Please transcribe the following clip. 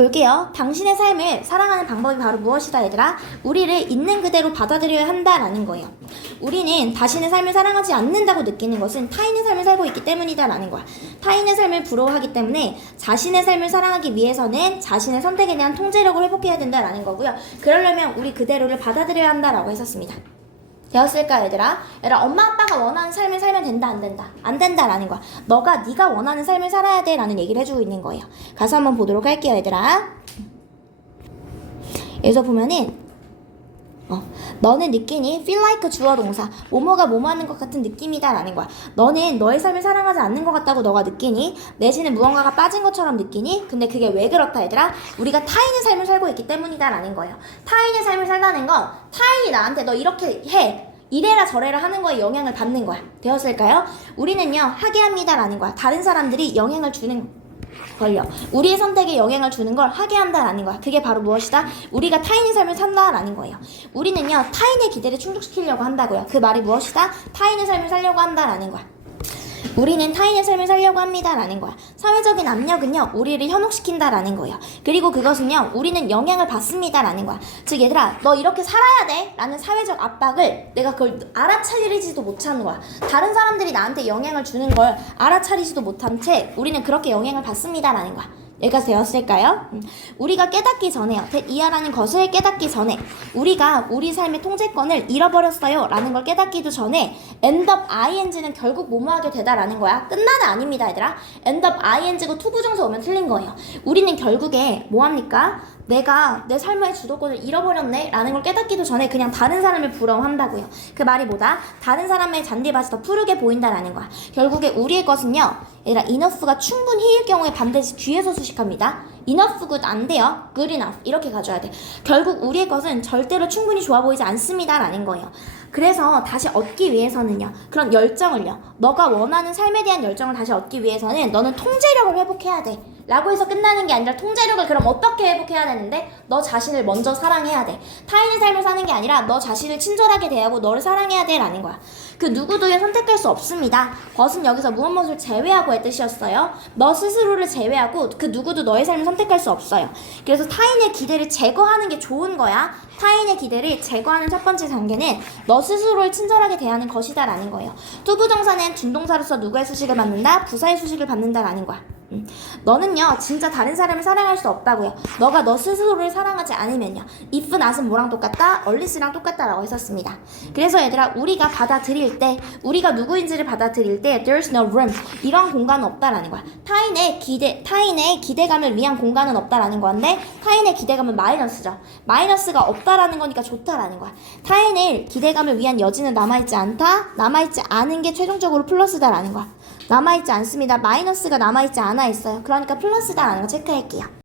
볼게요. 당신의 삶을 사랑하는 방법이 바로 무엇이다, 얘들아? 우리를 있는 그대로 받아들여야 한다라는 거예요. 우리는 자신의 삶을 사랑하지 않는다고 느끼는 것은 타인의 삶을 살고 있기 때문이다라는 거야. 타인의 삶을 부러워하기 때문에 자신의 삶을 사랑하기 위해서는 자신의 선택에 대한 통제력을 회복해야 된다라는 거고요. 그러려면 우리 그대로를 받아들여야 한다라고 했었습니다. 되었을까 얘들아? 얘들아 엄마 아빠가 원하는 삶을 살면 된다 안 된다? 안 된다라는 거야. 너가 네가 원하는 삶을 살아야 돼 라는 얘기를 해주고 있는 거예요. 가서 한번 보도록 할게요 얘들아. 여기서 보면은 어, 너는 느끼니 feel like 주어 동사 뭐뭐가 뭐뭐 하는 것 같은 느낌이다 라는 거야. 너는 너의 삶을 사랑하지 않는 것 같다고 너가 느끼니? 내지는 무언가가 빠진 것처럼 느끼니? 근데 그게 왜 그렇다 얘들아? 우리가 타인의 삶을 살고 있기 때문이다 라는 거예요. 타인의 삶을 살다는 건 타인이 나한테 너 이렇게 해 이래라 저래라 하는 거에 영향을 받는 거야 되었을까요? 우리는요 하게 합니다라는 거야 다른 사람들이 영향을 주는 걸요. 우리의 선택에 영향을 주는 걸 하게 한다라는 거야. 그게 바로 무엇이다? 우리가 타인의 삶을 산다라는 거예요. 우리는요, 타인의 기대를 충족시키려고 한다고요. 그 말이 무엇이다? 타인의 삶을 살려고 한다라는 거야. 우리는 타인의 삶을 살려고 합니다라는 거야. 사회적인 압력은요, 우리를 현혹시킨다라는 거예요. 그리고 그것은요, 우리는 영향을 받습니다라는 거야. 즉, 얘들아, 너 이렇게 살아야 돼! 라는 사회적 압박을 내가 그걸 알아차리지도 못하는 거야. 다른 사람들이 나한테 영향을 주는 걸 알아차리지도 못한 채 우리는 그렇게 영향을 받습니다라는 거야. 여기가 되었을까요? 음. 우리가 깨닫기 전에요. 이하라는 것을 깨닫기 전에 우리가 우리 삶의 통제권을 잃어버렸어요. 라는 걸 깨닫기도 전에 end up ing는 결국 뭐뭐 하게 되다라는 거야. 끝나는 아닙니다, 얘들아. end up ing고 투부정사 오면 틀린 거예요. 우리는 결국에 뭐 합니까? 내가 내 삶의 주도권을 잃어버렸네 라는 걸 깨닫기도 전에 그냥 다른 사람을 부러워한다고요. 그 말이 뭐다? 다른 사람의 잔디밭이 더 푸르게 보인다라는 거야. 결국에 우리의 것은요. 얘들아 enough가 충분히일 경우에 반드시 뒤에서 수식합니다. enough good 안 돼요. good enough 이렇게 가져야 돼. 결국 우리의 것은 절대로 충분히 좋아 보이지 않습니다라는 거예요. 그래서 다시 얻기 위해서는요. 그런 열정을요. 너가 원하는 삶에 대한 열정을 다시 얻기 위해서는 너는 통제력을 회복해야 돼. 라고 해서 끝나는 게 아니라 통제력을 그럼 어떻게 회복해야 되는데 너 자신을 먼저 사랑해야 돼. 타인의 삶을 사는 게 아니라 너 자신을 친절하게 대하고 너를 사랑해야 돼 라는 거야. 그 누구도에 선택할 수 없습니다. 벗은 여기서 무엇 무엇을 제외하고의 뜻이었어요. 너 스스로를 제외하고 그 누구도 너의 삶을 선택할 수 없어요. 그래서 타인의 기대를 제거하는 게 좋은 거야. 타인의 기대를 제거하는 첫 번째 단계는 너 스스로를 친절하게 대하는 것이다 라는 거예요. 투부정사는 준동사로서 누구의 수식을 받는다, 부사의 수식을 받는다 라는 거야. 음. 너는요 진짜 다른 사람을 사랑할 수 없다고요. 너가 너 스스로를 사랑하지 않으면요. if not은 뭐랑 똑같다? 얼리스랑 똑같다라고 했었습니다. 그래서 얘들아 우리가 받아들일 때 우리가 누구인지를 받아들일 때 there's no room. 이런 공간은 없다라는 거야. 타인의 기대 타인의 기대감을 위한 공간은 없다라는 건데 타인의 기대감은 마이너스죠. 마이너스가 없다라는 거니까 좋다라는 거야. 타인의 기대감을 위한 여지는 남아있지 않다? 남아있지 않은 게 최종적으로 플러스다라는 거야. 남아있지 않습니다. 마이너스가 남아있지 않아 있어요. 그러니까 플러스다라는 거 체크할게요.